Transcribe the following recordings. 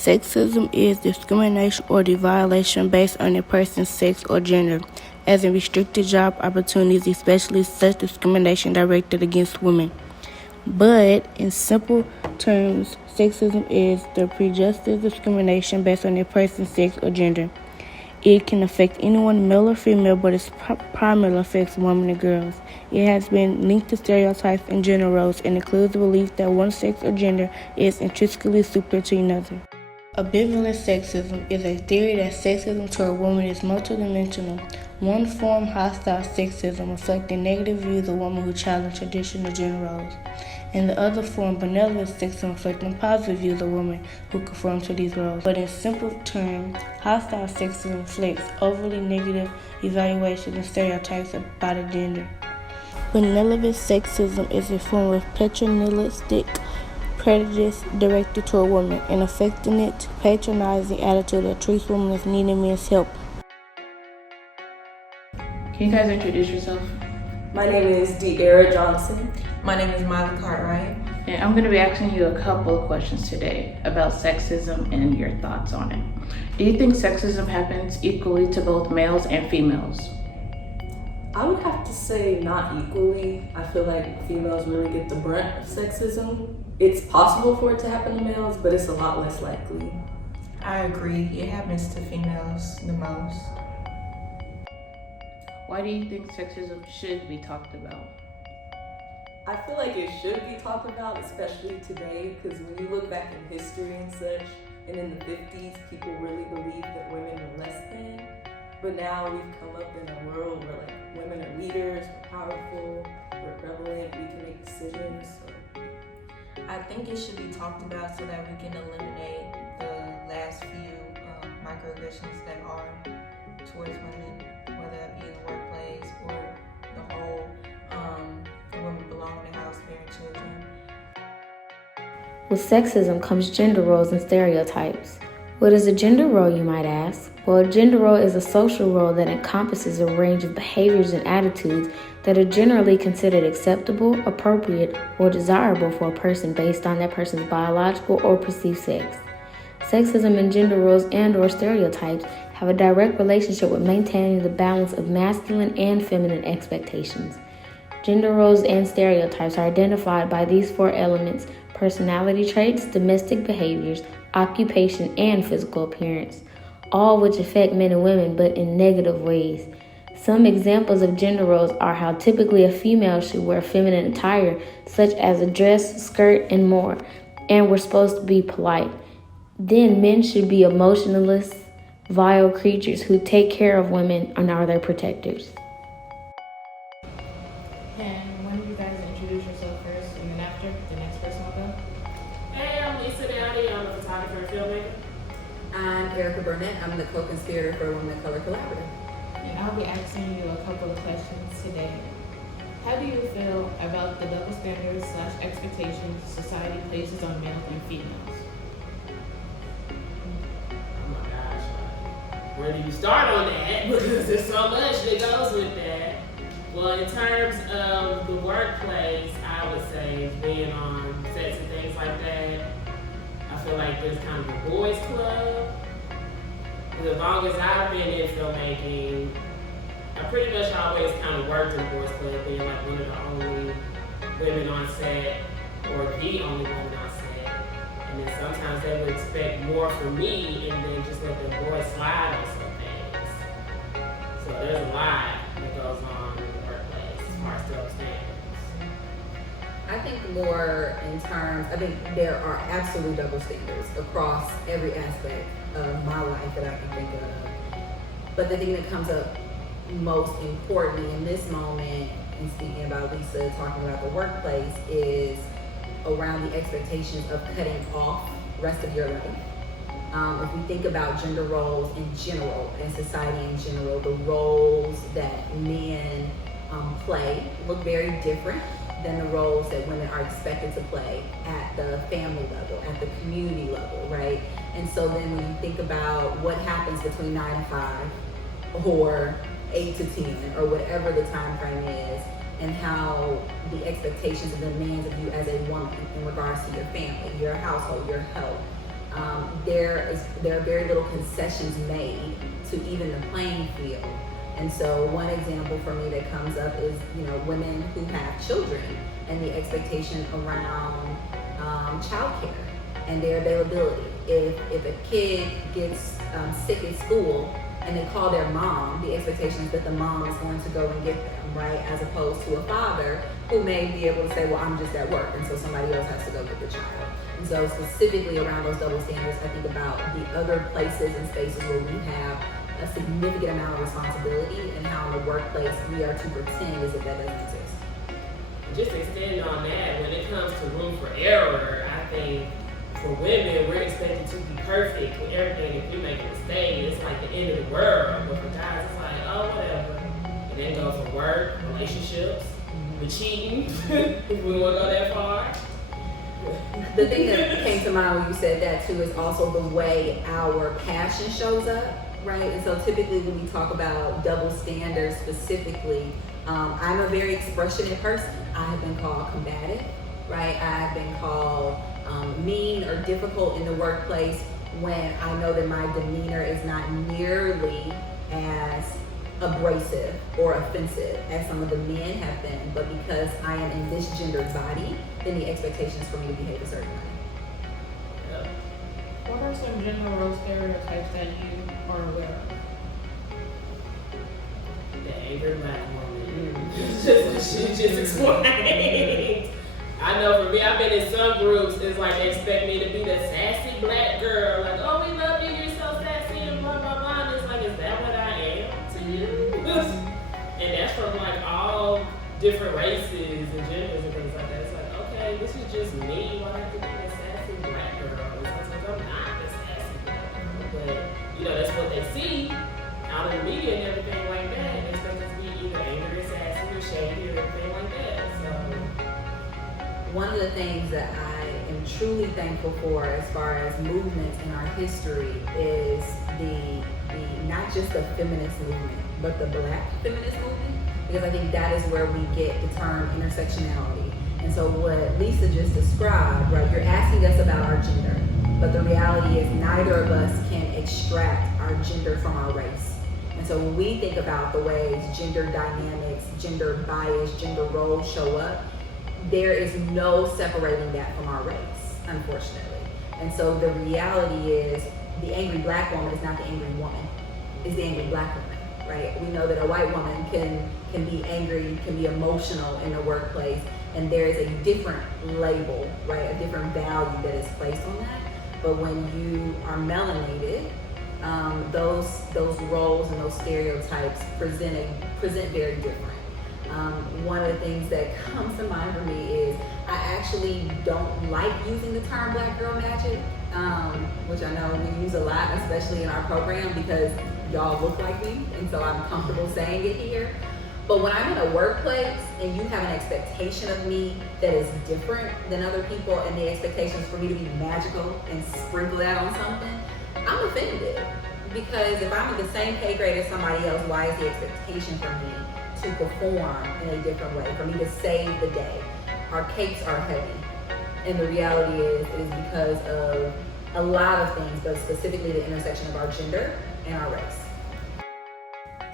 Sexism is discrimination or the violation based on a person's sex or gender, as in restricted job opportunities, especially such discrimination directed against women. But in simple terms, sexism is the prejudice discrimination based on a person's sex or gender. It can affect anyone, male or female, but it primarily affects women and girls. It has been linked to stereotypes and gender roles and includes the belief that one sex or gender is intrinsically superior to another. Ambivalent sexism is a theory that sexism toward women is multidimensional. One form, hostile sexism, reflecting negative views of women who challenge traditional gender roles, and the other form, benevolent sexism, reflecting positive views of women who conform to these roles. But in simple terms, hostile sexism reflects overly negative evaluations and stereotypes about a gender. Benevolent sexism is a form of paternalistic prejudice directed toward women, and affectionate, patronizing attitude that treats women as needing men's help. Can you guys introduce yourself? My name is De'Ara Johnson. My name is Miley Cartwright. And I'm going to be asking you a couple of questions today about sexism and your thoughts on it. Do you think sexism happens equally to both males and females? I would have to say not equally. I feel like females really get the brunt of sexism. It's possible for it to happen to males, but it's a lot less likely. I agree. It happens to females the most. Why do you think sexism should be talked about? I feel like it should be talked about, especially today, because when you look back in history and such, and in the 50s, people really believed that women were less than. But now we've come up in a world where women are leaders, we're powerful, we're prevalent, we can make decisions. So. I think it should be talked about so that we can eliminate the last few microaggressions that are towards women, whether that be in the workplace or the whole women belong in the house bearing children. With sexism comes gender roles and stereotypes. What is a gender role, you might ask? Well, a gender role is a social role that encompasses a range of behaviors and attitudes that are generally considered acceptable, appropriate, or desirable for a person based on that person's biological or perceived sex. Sexism and gender roles and/or stereotypes have a direct relationship with maintaining the balance of masculine and feminine expectations. Gender roles and stereotypes are identified by these four elements: personality traits, domestic behaviors, occupation, and physical appearance, all which affect men and women but in negative ways. Some examples of gender roles are how typically a female should wear feminine attire, such as a dress, skirt, and more, and we're supposed to be polite. Then men should be emotionless, vile creatures who take care of women and are their protectors. And when you guys introduce yourself first, and then after, the next person will go? Hey, I'm Lisa Dowdy. I'm a photographer and filmmaker. I'm Erica Burnett. I'm the co-conspirator for Women of Color Collaborative. And I'll be asking you a couple of questions today. How do you feel about the double standards / expectations society places on males and females? Oh my gosh. Where do you start on that? Because there's so much that goes with that. Well, in terms of the workplace, I would say being on sets and things like that, I feel like there's kind of a boys club. As long as I've been in filmmaking, I pretty much always kind of worked in the boys club, being like one of the only women on set, or the only woman on set. And then sometimes they would expect more from me and then just let the boys slide on some things. So there's a lot that goes on in the workplace as far as double standards. I think more in terms, I think there are absolute double standards across every aspect of my life that I can think of. But the thing that comes up most importantly in this moment, in speaking about Lisa talking about the workplace, is around the expectations of cutting off the rest of your life. If we think about gender roles in general, and society in general, the roles that men play look very different than the roles that women are expected to play at the family level, at the community level, right? And so then when you think about what happens between 9 and 5 or 8 to 10 or whatever the time frame is, and how the expectations and demands of you as a woman in regards to your family, your household, your health, there are very little concessions made to even the playing field. And so one example for me that comes up is, women who have children and the expectation around childcare and their availability. If a kid gets sick at school and they call their mom, the expectation is that the mom is going to go and get them, right? As opposed to a father who may be able to say, well, I'm just at work, and so somebody else has to go get the child. And so specifically around those double standards, I think about the other places and spaces where we have a significant amount of responsibility and how in the workplace we are to pretend as if that doesn't exist. Just extending on that, when it comes to room for error, I think for women, we're expected to be perfect with everything. If we make a mistake, it's like the end of the world. But for guys, it's like, oh, whatever. And then go for work, relationships, with cheating, if we want to go that far. The thing that came to mind when you said that too is also the way our passion shows up, right? And so typically when we talk about double standards specifically, I'm a very expressionate person. I have been called combative, right? I have been called mean or difficult in the workplace when I know that my demeanor is not nearly as abrasive or offensive as some of the men have been, but because I am in this gendered body, then the expectation is for me to behave a certain way. What are some gender role stereotypes that you are aware of? The angry black woman. She just explained. I know for me, I've been in some groups, it's like they expect me to be the sassy black girl. Like, oh, we love you, you're so sassy, and blah, blah, blah. And it's like, is that what I am to you? And that's from like all different races and genders and things like that. It's like, okay, this is just me. Why have to be the sassy black girl? It's like, I'm not the sassy black girl. But, that's what they see out in the media and everything like that. They expect us to be either angry or sassy or shady or everything like that. So, one of the things that I am truly thankful for as far as movements in our history is the not just the feminist movement, but the black feminist movement, because I think that is where we get the term intersectionality. And so what Lisa just described, right, you're asking us about our gender, but the reality is neither of us can extract our gender from our race. And so when we think about the ways gender dynamics, gender bias, gender roles show up, there is no separating that from our race, unfortunately. And so the reality is the angry black woman is not the angry woman, it's the angry black woman, right? We know that a white woman can be angry, can be emotional in the workplace, and there is a different label, right? A different value that is placed on that. But when you are melanated, those roles and those stereotypes present very different. One of the things that comes to mind for me is I actually don't like using the term black girl magic, which I know we use a lot, especially in our program, because y'all look like me, and so I'm comfortable saying it here. But when I'm in a workplace and you have an expectation of me that is different than other people, and the expectation is for me to be magical and sprinkle that on something, I'm offended. Because if I'm in the same pay grade as somebody else, why is the expectation for me to perform in a different way, for me to save the day? Our capes are heavy. And the reality is, it is because of a lot of things, but specifically the intersection of our gender and our race.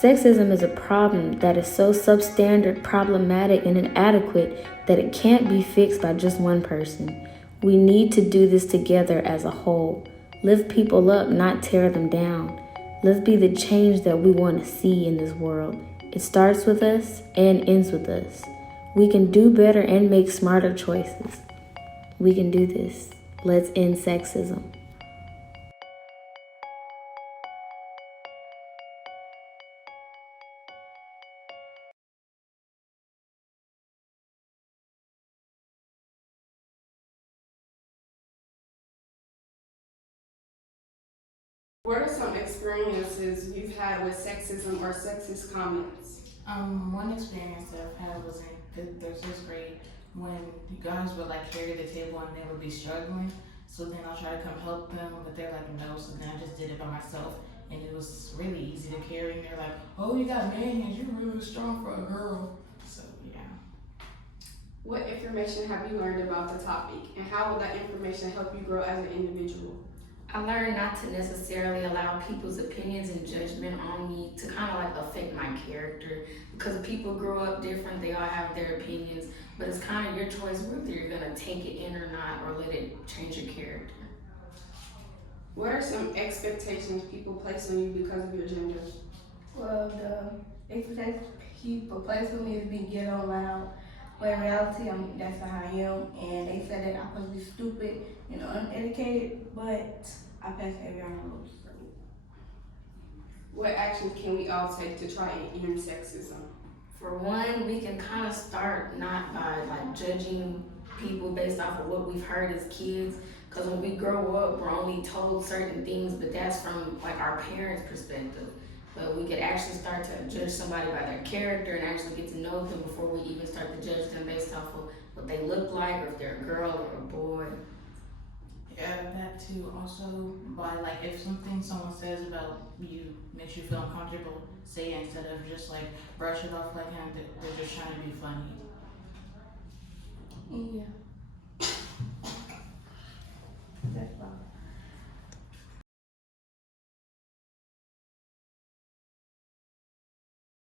Sexism is a problem that is so substandard, problematic, and inadequate that it can't be fixed by just one person. We need to do this together as a whole. Lift people up, not tear them down. Let's be the change that we want to see in this world. It starts with us and ends with us. We can do better and make smarter choices. We can do this. Let's end sexism. What are some experiences you've had with sexism or sexist comments? One experience that I've had was in the sixth grade when you guys would like carry the table and they would be struggling. So then I'll try to come help them, but they're like, no. So then I just did it by myself, and it was really easy to carry. And they're like, oh, you got man hands, you're really strong for a girl. So yeah. What information have you learned about the topic, and how will that information help you grow as an individual? I learned not to necessarily allow people's opinions and judgment on me to kind of like affect my character, because people grow up different, they all have their opinions, but it's kind of your choice whether you're gonna take it in or not, or let it change your character. What are some expectations people place on you because of your gender? Well, the expectations people place on me is being get on loud. But in reality, that's not how I am. And they said that I'm supposed to be stupid and uneducated, but I pass every other rules. What actions can we all take to try and end sexism? For one, we can kind of start not by like judging people based off of what we've heard as kids, because when we grow up, we're only told certain things, but that's from like our parents' perspective. But we could actually start to judge somebody by their character and actually get to know them before we even start to judge them based off of what they look like, or if they're a girl or a boy. Yeah, that too. Also, by like if something someone says about you makes you feel uncomfortable, say it instead of just like brush it off like they're just trying to be funny. Yeah.